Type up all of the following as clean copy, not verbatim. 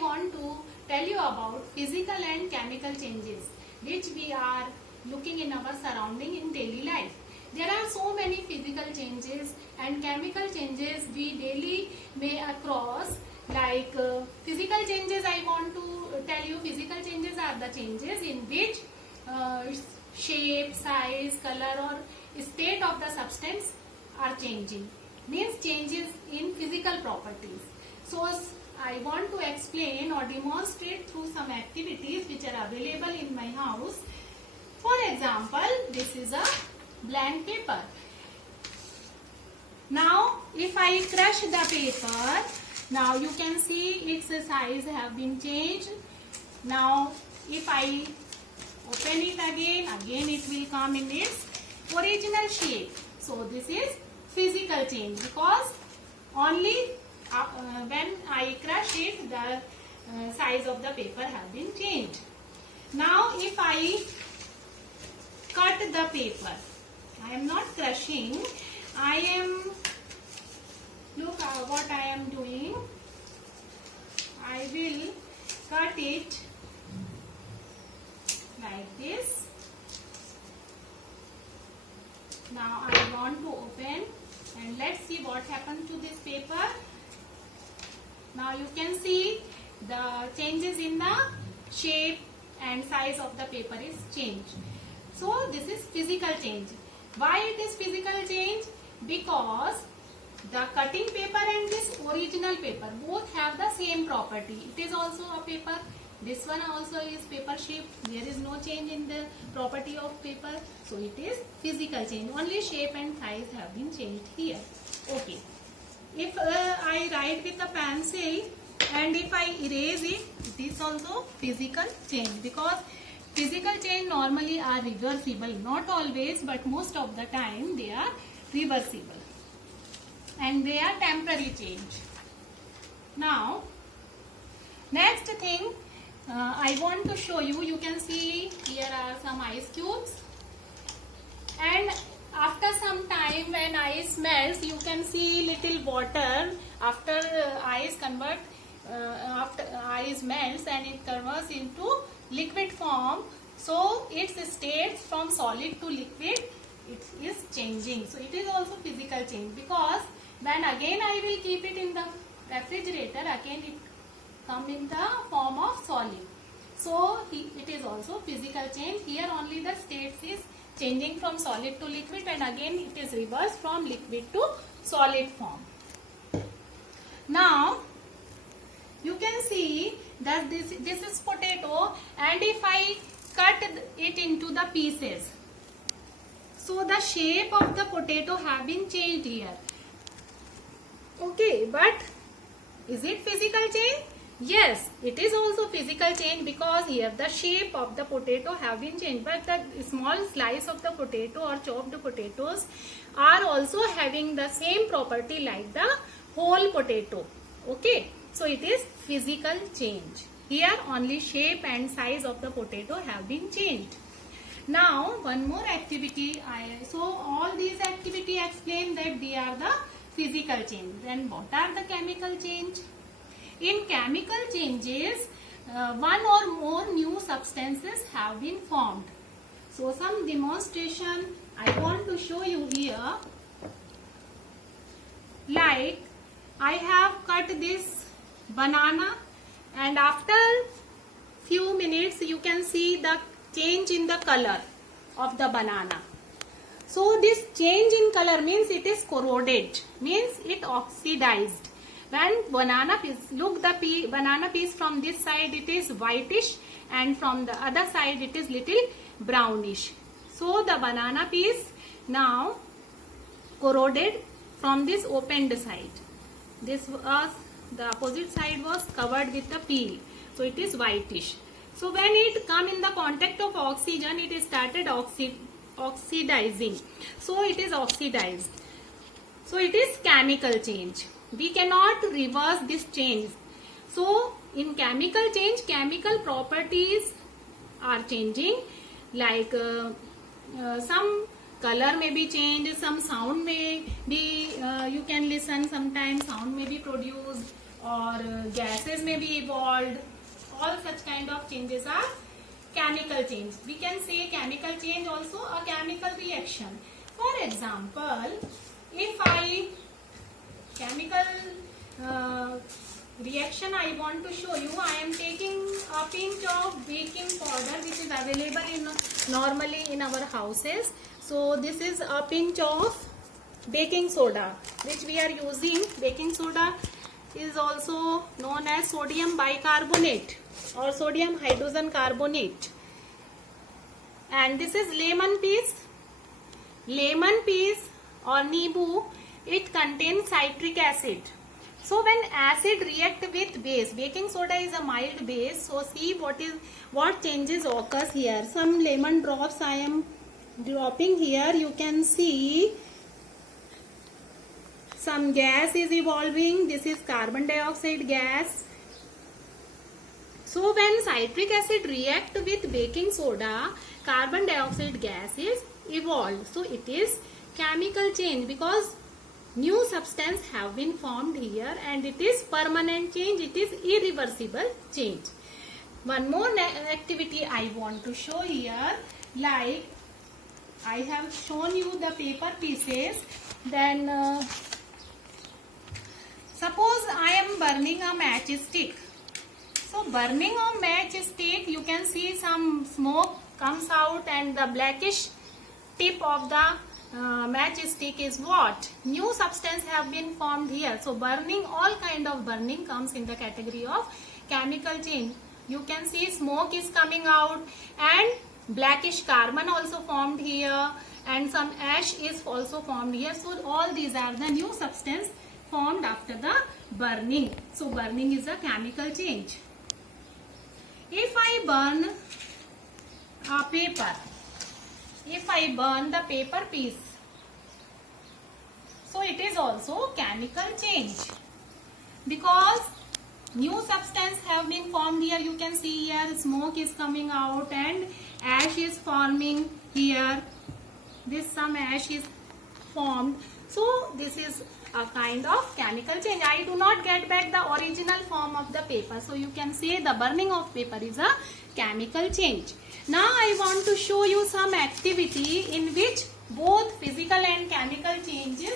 want to tell you about physical and chemical changes which we are looking in our surrounding in daily life. There are so many physical changes and chemical changes we daily may across. Like physical changes, I want to tell you, physical changes are the changes in which shape, size, color or state of the substance are changing. Means changes in physical properties. So I want to explain or demonstrate through some activities which are available in my house. For example, this is a blank paper. Now if I crush the paper, now you can see its size have been changed. Now if I open it again it will come in its original shape. So this is physical change, because only when I crush it, the size of the paper have been changed. Now if I cut the paper, I am not crushing, I am, look what I am doing, I will cut it like this. Now I want to open and let's see what happened to this paper. Now you can see the changes in the shape and size of the paper is changed. So this is physical change. Why it is physical change? Because the cutting paper and this original paper both have the same property. It is also a paper. This one also is paper shape. There is no change in the property of paper. So it is physical change. Only shape and size have been changed here. Okay. If I write with a pencil and if I erase it, it is also physical change, because physical change normally are reversible. Not always, but most of the time they are reversible. And they are temporary change. Now, next thing I want to show you, you can see here are some ice cubes. And after some time when ice melts, you can see little water after ice convert, after ice melts and it converts into liquid form. So its state from solid to liquid, it is changing. So it is also physical change, because when again I will keep it in the refrigerator, again it come in the form of solid. So it is also physical change. Here only the states is changing from solid to liquid, and again it is reversed from liquid to solid form. Now you can see that this is potato, and if I cut it into the pieces, so the shape of the potato have been changed here. Okay, but is it physical change? Yes, it is also physical change, because here the shape of the potato have been changed, but the small slice of the potato or chopped potatoes are also having the same property like the whole potato. Okay, so it is physical change. Here only shape and size of the potato have been changed. Now one more activity. So all these activity explain that they are the physical change. Then what are the chemical change? In chemical changes, one or more new substances have been formed. So some demonstration I want to show you here. Like I have cut this banana, and after few minutes you can see the change in the color of the banana. So this change in color means it is corroded, means it oxidized. When banana piece, look the banana piece from this side it is whitish, and from the other side it is little brownish. So the banana piece now corroded from this opened side. This was, the opposite side was covered with the peel. So it is whitish. So when it come in the contact of oxygen, it is started oxidizing. So it is oxidized. So it is chemical change. We cannot reverse this change. So in chemical change, chemical properties are changing. Like some color may be changed, some sound may be, you can listen sometimes, sound may be produced, or gases may be evolved. All such kind of changes are chemical change. We can say chemical change also a chemical reaction. For example, if I chemical reaction I want to show you, I am taking a pinch of baking powder which is available normally in our houses. So this is a pinch of baking soda which we are using. Baking soda is also known as sodium bicarbonate or sodium hydrogen carbonate. And this is lemon piece. Lemon piece or nibu, it contains citric acid. So when acid react with base, baking soda is a mild base. So see what changes occurs here. Some lemon drops I am dropping here. You can see some gas is evolving. This is carbon dioxide gas. So when citric acid react with baking soda, carbon dioxide gas is evolved. So it is chemical change because new substance have been formed here, and it is permanent change, it is irreversible change. One more activity I want to show here, like I have shown you the paper pieces. Then suppose I am burning a matchstick. So burning a matchstick, you can see some smoke comes out and the blackish tip of the matchstick is what? New substance have been formed here. So burning, all kind of burning comes in the category of chemical change. You can see smoke is coming out and blackish carbon also formed here, and some ash is also formed here. So all these are the new substance formed after the burning. So burning is a chemical change. If I burn a paper, if I burn the paper piece, so it is also chemical change because new substance have been formed here. You can see here smoke is coming out and ash is forming here. This some ash is formed. So this is a kind of chemical change. I do not get back the original form of the paper. So you can say the burning of paper is a chemical change. Now I want to show you some activity in which both physical and chemical changes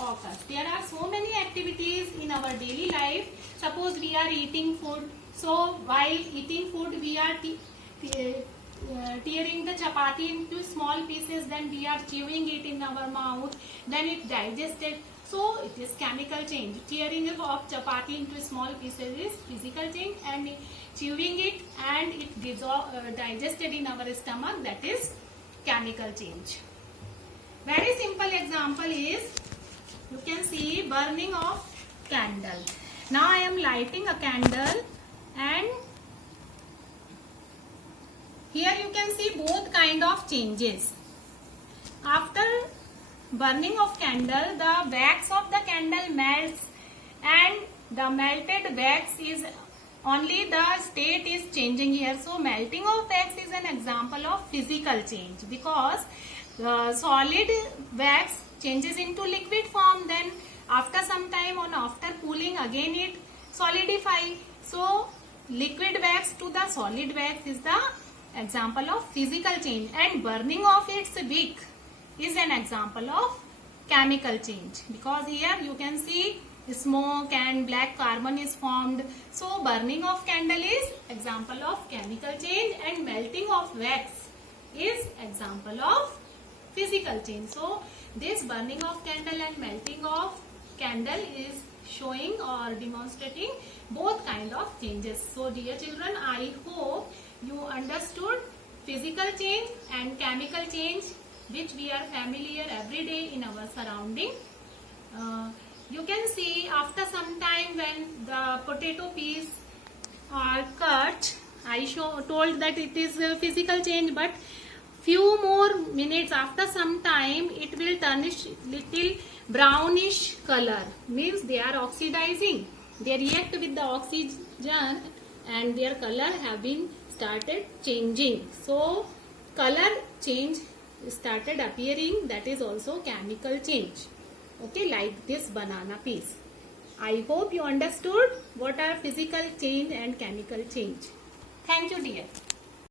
occur. There are so many activities in our daily life. Suppose we are eating food. So while eating food we are tearing the chapati into small pieces, then we are chewing it in our mouth, then it digested. So it is chemical change. Tearing of chapati into small pieces is physical change, and chewing it and it digested in our stomach, that is chemical change. Very simple example is, you can see burning of candle. Now I am lighting a candle, and here you can see both kind of changes. After burning of candle, the wax of the candle melts, and the melted wax is only the state is changing here. So melting of wax is an example of physical change because solid wax changes into liquid form, then after some time on after cooling again it solidifies. So liquid wax to the solid wax is the example of physical change, and burning of its wick is an example of chemical change because here you can see smoke and black carbon is formed. So burning of candle is example of chemical change, and melting of wax is example of physical change. So this burning of candle and melting of candle is showing or demonstrating both kind of changes. So dear children, I hope you understood physical change and chemical change which we are familiar every day in our surrounding. You can see after some time when the potato peas are cut, I told that it is a physical change, but few more minutes after some time it will turnish little brownish color, means they are oxidizing. They react with the oxygen and their color have been started changing. So color change started appearing, that is also chemical change. Okay, like this banana piece. I hope you understood what are physical change and chemical change. Thank you, dear.